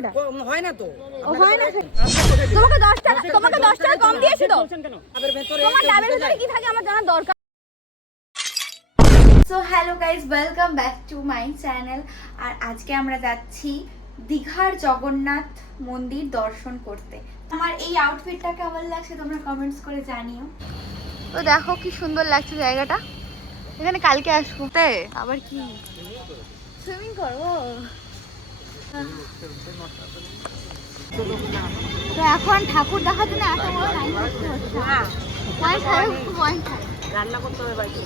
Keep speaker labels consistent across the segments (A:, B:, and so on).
A: সেটা?
B: হয় না তো।
A: হয় না তোমাকে দশ টাকা তোমাকে দশ টাকা কম দিয়েছি তো তোমার ভিতরে কি থাকে আমার জানার দরকার? So hello guys welcome back to my channel আর আজকে আমরা যাচ্ছি দীঘার জগন্নাথ মন্দির দর্শন করতে। আমার এই আউটফিটটা কেমন লাগছে তোমরা কমেন্টস করে জানিও। তো দেখো কি সুন্দর লাগছে জায়গাটা। এখানে কালকে আসব। আবার কি? সুইমিং করব তো এখন ঠাকুর দেখার জন্য এত বড় লাইন করতে হচ্ছে।
B: রান্না করতে হবে বাড়িতে।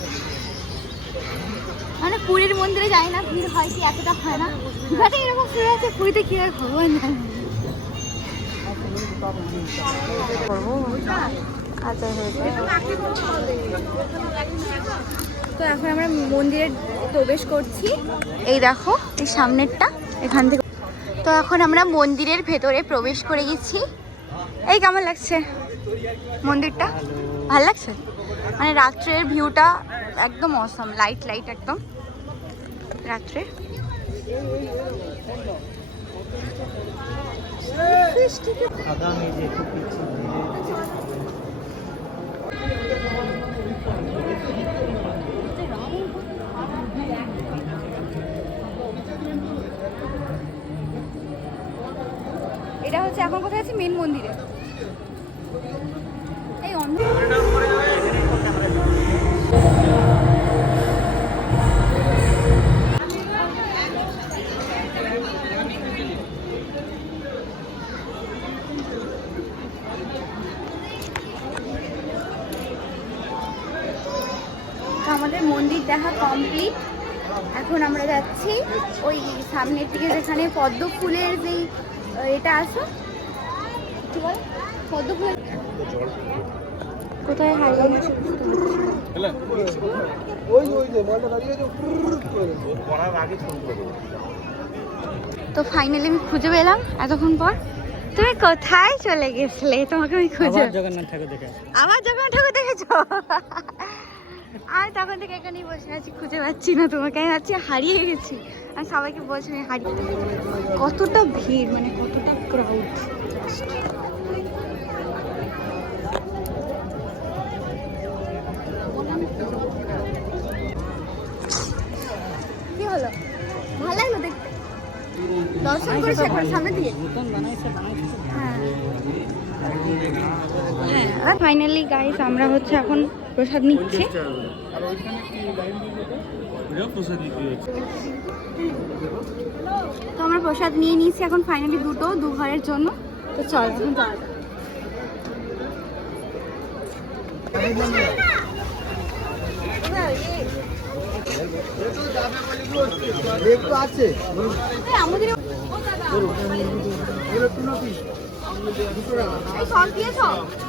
A: মানে পুরীর মন্দিরে যাই না ভিড় হয় কি এতটা হয় না? দীঘাতে এরকম শুয়ে আছে পুরীতে কি হয় ভগবান জানে। আচ্ছা তো এখন আমরা মন্দিরে প্রবেশ করছি। এই দেখো এই সামনেরটা এখান থেকে তো এখন আমরা মন্দিরের ভেতরে প্রবেশ করে গেছি। এই কেমন লাগছে মন্দিরটা? ভালো লাগছে? মানে রাত্রের ভিউটা একদম অসম লাইট লাইট একদম। রাত্রে? এটা হচ্ছে এখন কোথায় আছে? মেন মন্দিরে। এই আমাদের মন্দির দেখা কমপ্লিট এখন আমরা যাচ্ছি ওই সামনের দিকে যেখানে পদ্ম ফুলের যেই এটা ফুলের কোথায় হারিয়ে। তো ফাইনালি আমি খুঁজে পেলাম এতক্ষণ পর। তুমি কোথায় চলে গেছিলে? তোমাকে আমি খুঁজে
B: জগন্নাথ ঠাকুর দেখে
A: আবার জগন্নাথ ঠাকুর দেখেছ? আর তখন থেকে এখানেই বসে আছি খুঁজে পাচ্ছি না তোমাকে। আমি ভাবছি হারিয়ে গেছি। আর সবাইকে বলছি আমি হারিয়ে কতটা ভিড় মানে কতটা ক্রাউড কি হলো? ভালো লাগল দেখতে। দর্শন করেছি একবার সামনে দিয়ে। হ্যাঁ। ফাইনালি গাইস আমরা হচ্ছে এখন প্রসাদ নিচ্ছি। তো আমরা প্রসাদ নিয়ে নিয়েছি এখন ফাইনালি দুটো, দু ঘরের জন্য। তো চল আমাদের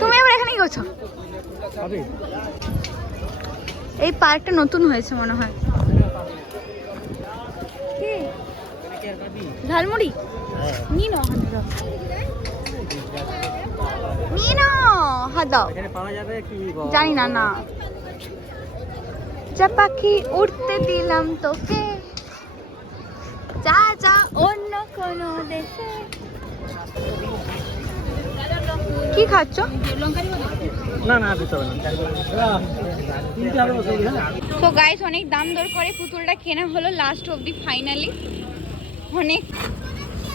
A: তুমি আবার এখানেই গেছো এই পার্কটা নতুন হয়েছে মনে হয়। ঝালমুড়ি? নিয়ে নাও ওখান। নিয়ে নাও হাত দাও।
B: এখানে পাওয়া যাবে কি
A: জানি না না। যা পাখি উড়তে দিলাম তোকে। যা যা অন্য কোনো দেশে। কি খাচ্ছ?
B: না না
A: তো গাইস অনেক দাম দর করে পুতুলটা কেনা হলো লাস্ট অবধি ফাইনালি অনেক।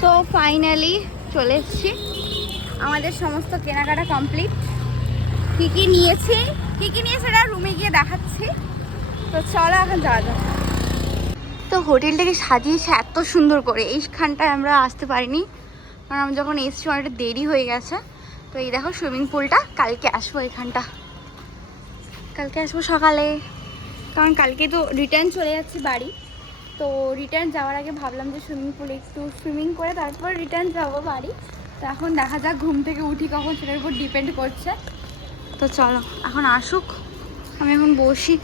A: তো ফাইনালি চলে এসছি। আমাদের সমস্ত কেনাকাটা কমপ্লিট কী কী নিয়েছি? কী কী নিয়ে সেটা রুমে গিয়ে দেখাচ্ছি। তো চলো এখন যাওয়া যাক। তো হোটেলটাকে সাজিয়েছে এত সুন্দর করে, এইখানটায় আমরা আসতে পারিনি। কারণ আমি যখন এসছি, অনেকটা দেরি হয়ে গেছে। তো এই দেখো, সুইমিং পুলটা। কালকে আসব এখানটা। কালকে আসব সকালে। কারণ কালকে তো রিটার্ন চলে যাচ্ছি বাড়ি। তো রিটার্ন যাওয়ার আগে ভাবলাম যে সুইমিং পুলে একটু সুইমিং করে তারপর রিটার্ন যাব বাড়ি। তো এখন দেখা যাক ঘুম থেকে উঠি কখন, সেটার উপর ডিপেন্ড করছে। তো চলো, এখন আসুক। আমি এখন বসি।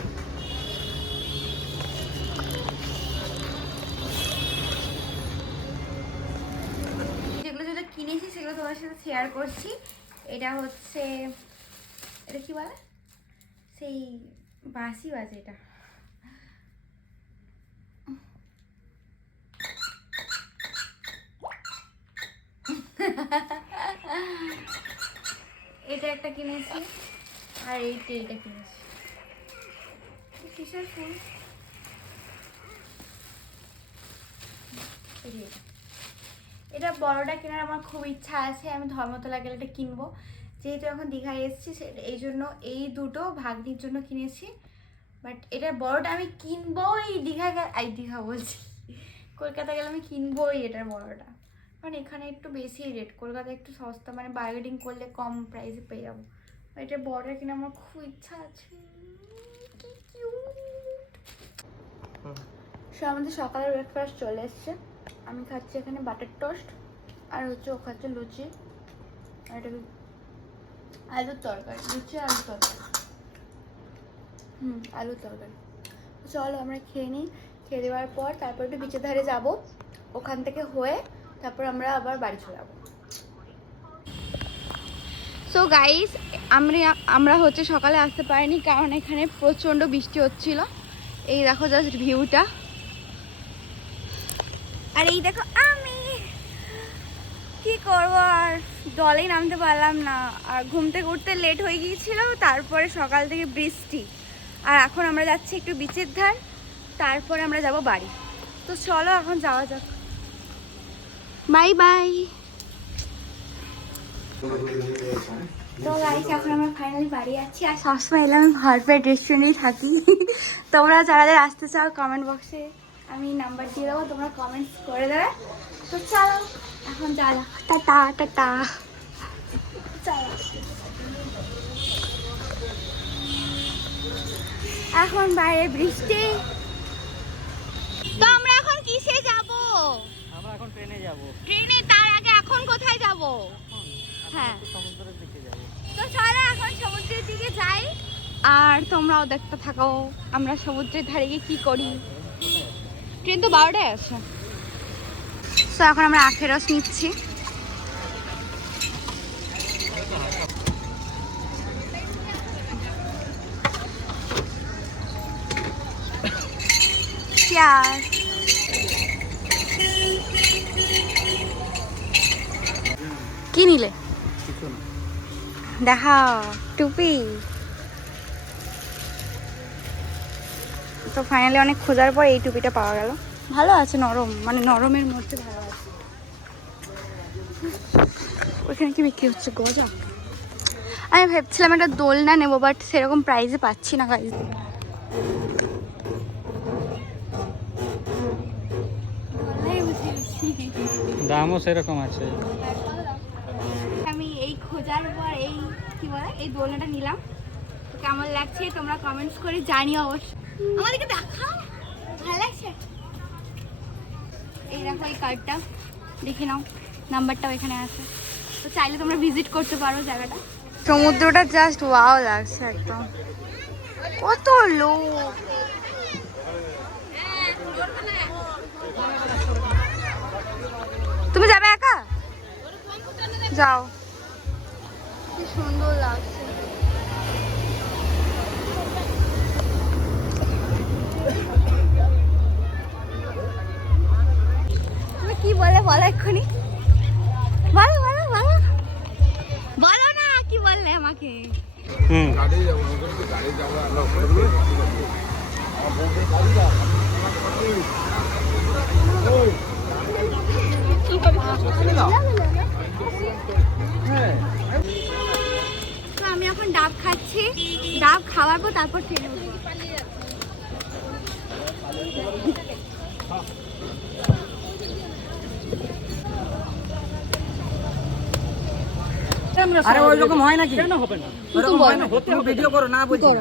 A: তোমার সাথে শেয়ার করছি। এটা হচ্ছে, এটা কি বলে? সেই বাসি বাজে এটা। এটা একটা কিনেছি, আর এই তেলটা কিনেছি। কিসের ফুল? এটা। এটা বড়টা কেনার আমার খুব ইচ্ছা আছে আমি ধর্মতলা গেলে এটা কিনবো। যেহেতু এখন দীঘায় এসেছি সে- এই জন্য এই দুটো ভাগ্নির জন্য কিনেছি। বাট এটার বড়টা আমি কিনবোই দীঘা গে- আই দীঘা বলছি। কলকাতা গেলে আমি কিনবোই এটার বড়টা। কারণ এখানে একটু বেশি রেট কলকাতায় একটু সস্তা মানে বার্গেটিং করলে কম প্রাইসে পেয়ে যাব। এটার বড়টা কিনে আমার খুব ইচ্ছা আছে! সো আমাদের সকালের ব্রেকফাস্ট চলে এসছে। আমি খাচ্ছি এখানে বাটার টোস্ট আর হচ্ছে ও খাচ্ছে লুচি। আর এটা আলুর তরকারি, লুচি আলুর তরকারি। হুম, আলুর তরকারি। চলো আমরা খেয়ে নিই। খেয়ে দেওয়ার পর তারপর একটু বিচের ধারে যাব। ওখান থেকে হয়ে তারপর আমরা আবার বাড়ি চলে যাব। সো গাইস আমরা আমরা হচ্ছে সকালে আসতে পারিনি কারণ এখানে প্রচণ্ড বৃষ্টি হচ্ছিল। এই দেখো জাস্ট ভিউটা আর এই দেখো আমি। কি করব আর? জলেই নামতে পারলাম না। আর ঘুম থেকে উঠতে লেট হয়ে গিয়েছিল, তারপরে সকাল থেকে বৃষ্টি। আর এখন আমরা যাচ্ছি একটু বিচের ধার, তারপরে আমরা যাব বাড়ি। তো চলো এখন যাওয়া যাক। Bye bye. তো গাইস এখন আমরা ফাইনালি বাড়ি আছি। আর সবসময় এলাম আমি ভারপেট রেস্টুরেন্টেই থাকি। তোমরা যারা যারা আসতে চাও কমেন্ট বক্সে আমি নাম্বার দিয়ে দেবো তোমরা কমেন্টস করে দেবে। তো চলো এখন চলো টাটা টাটা। চলো। এখন বাইরে বৃষ্টি। তো আমরা এখন কিসে যাব?
B: আমরা এখন ট্রেনে যাব।
A: ট্রেনে তার আগে এখন কোথায় যাব? হ্যাঁ।
B: সমুদ্রের দিকে যাব।
A: তো চলো এখন সমুদ্রের দিকে যাই। আর তোমরাও দেখতে থাকো আমরা সমুদ্রের ধারে গিয়ে কি করি? ট্রেন তো বারোটায় আছে। তো এখন আমরা আখের রস নিচ্ছি। Cheers. কি নিলে? দেখাও টুপি তো ফাইনালি অনেক খোঁজার পর এই টুপিটা পাওয়া গেল। ভালো আছে নরম মানে নরমের মধ্যে ভালো আছে। ওইখানে কি বিক্রি হচ্ছে গজা? আমি ভেবছিলাম একটা দোলনা নেব বাট সেরকম প্রাইসে পাচ্ছি না গাইজ
B: দামও সেরকম আছে।
A: আমি এই খোঁজার পর এই কি বলে এই দোলনাটা নিলাম। কেমন লাগছে তোমরা কমেন্টস করে জানিও অবশ্যই। আমাদেরকে দেখাও। ভালো লাগছে? এই দেখো এই কার্ডটা দেখে নাও নাম্বারটাও এখানে আছে। তো চাইলে তোমরা ভিজিট করতে পারো জায়গাটা। সমুদ্রটা জাস্ট ওয়াও লাগছে একদম। কত লোক। তুমি যাবে একা? যাও। কি সুন্দর লাগছে। তো আমি এখন ডাব খাচ্ছি। ডাব খাওয়ার পর তারপর ট্রেনে উঠবো
C: আরে ওই রকম হয় নাকি?
B: কেন হবে না?
C: হয় ভিডিও করো না বলছি।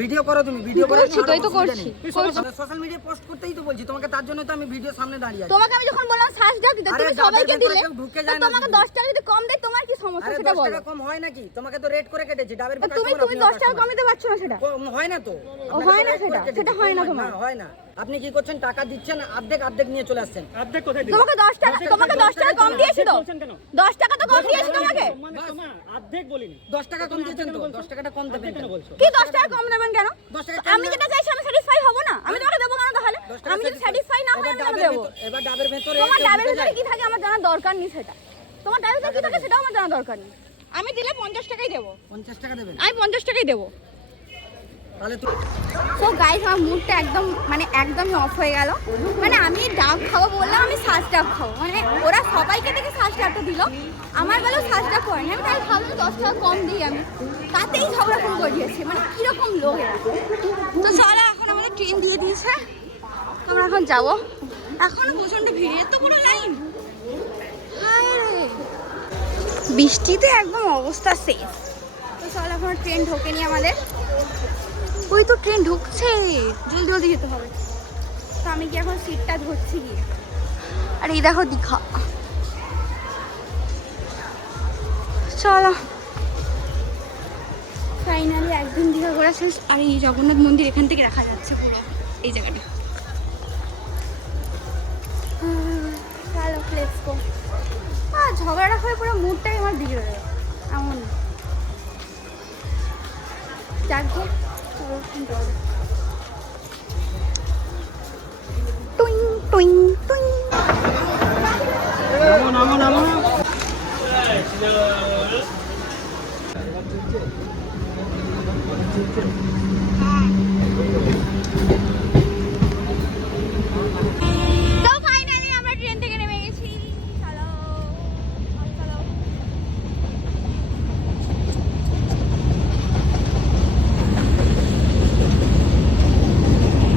D: ভিডিও করো তুমি ভিডিও করো
A: করছি তো, তো করছি।
D: সোশ্যাল মিডিয়া পোস্ট করতেই তো বলছি তোমাকে তার জন্য তো আমি ভিডিও সামনে দাঁড়িয়ে আছি।
A: তোমাকে আমি যখন বললাম শ্বাস দাও দিতে তুমি সবাইকে দিলে তো তোমাকে 10 টাকা যদি কম দেয় তোমার কি সমস্যা সেটা বলো 10
D: টাকা কম হয় নাকি? তোমাকে তো রেট করে কেটেছি ডাবের
A: তুমি তুমি 10 টাকা কম দিতে পারছ না সেটা।
D: হয় না তো?
A: হয় না সেটা? সেটা হয় না তোমার?
D: হয় না। আপনি কি করছেন? টাকা দিচ্ছেন অর্ধেক অর্ধেক নিয়ে চলে আসছেন।
B: অর্ধেক কোথায়
A: তোমাকে 10 টাকা তোমাকে 10 টাকা কম দিয়েছি তো।
B: কেন?
A: 10 টাকা তো কম দিয়েছি তোমাকে।
B: মানে অর্ধেক বলিনি।
D: 10 টাকা কম দিয়েছেন তো? 10 টাকাটা কম দেবেন
B: কেন বলছো?
A: কি 10 টাকা কম দেবেন কেন?
D: 10 টাকা
A: আমি যেটা চাইছি আমি স্যাটিসফাই হব না। আমি তোমাকে দেবো কেন তাহলে? আমি যদি স্যাটিসফাই না হই আমি কেন
D: ডাবের
A: দেবো?
D: এবার ডাবের ভেতরে
A: তোমার ডাবের ভিতরে? কি থাকে আমার জানার দরকার নেই সেটা। তোমার ডাবের ভিতরে কি থাকে সেটাও আমার জানার দরকার নেই। আমি দিলে 50 টাকাই দেবো।
D: 50 টাকা দেবেন?
A: আমি 50 টাকাই দেবো। সো গাইস আমার মুডটা একদম মানে একদমই অফ হয়ে গেল। মানে আমি ডাব খাব বললাম, আমি শ্বাস ডাব খাব। মানে ওরা সবাইকে দেখে শ্বাস ডাবটা দিল। আমার বেলাও শ্বাস ডাব করেনি। আমি তাই ভাবলাম, দশ টাকা কম দিই আমি। তাতেই ঝগড়া করে দিয়েছে মানে কীরকম লোক তো সারা এখন আমাদের ট্রেন দিয়ে দিয়েছে। আমরা এখন যাব। এখনও প্রচণ্ড ভিড়। এত বড় লাইন বৃষ্টিতে একদম অবস্থা শেষ তো চল, এখন ট্রেন ঢোকেনি আমাদের। ওই তো ট্রেন ঢুকছে। জলদি জলদি যেতে হবে। তো আমি কি এখন সিটটা ধরছি গিয়ে। আর এই দেখো দীঘা। চলো। ফাইনালি একদিন দীঘা ঘোরা শেষ। আর এই জগন্নাথ মন্দির এখান থেকে দেখা যাচ্ছে পুরো এই জায়গাটা। চলো লেটস গো আহ ঝগড়া হয়ে পুরো মুডটাই আমার বিগড়ে গেল এমন যাকে 蹲蹲蹲。
B: 南无南无南无。再见。再见。